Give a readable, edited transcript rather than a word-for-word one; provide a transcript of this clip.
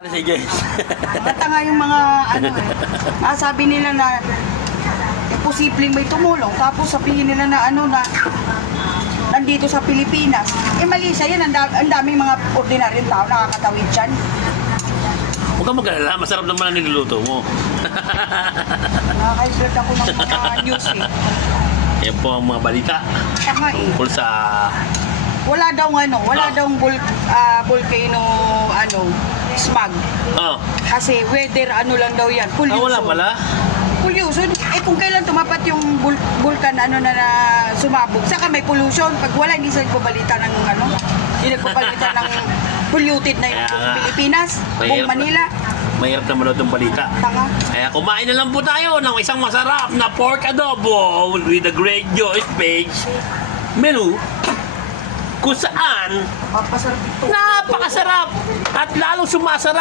Sige. Tanga yung mga ano sabi nila na posibleng may tumulong tapos sabihin nila na ano na nandito sa Pilipinas. Mali siya yan. Ang daming mga ordinaryong tao nakakatawid dyan. Huwag kang mag-alala, masarap naman ang niluluto mo. Nakaka-islet ako ng mga news Yan po ang mga balita. Tanga Tungkol sa... Wala daw volcano smog. Oh. Kasi weather lang daw yan. Pollution. Wala pala. Pollution. Kung kailan tumapat yung vulkan na sumabog, saka may pollution. Pag wala, hindi sila nagpabalita ng hindi nagpabalita ng polluted na yung Pilipinas, buong Manila. Mahirap na manood ng balita. Tanga. Kaya kumain na lang po tayo ng isang masarap na pork adobo with a great Joyce Page menu kung saan Papasarap ito. napakasarap at lalong sumasarap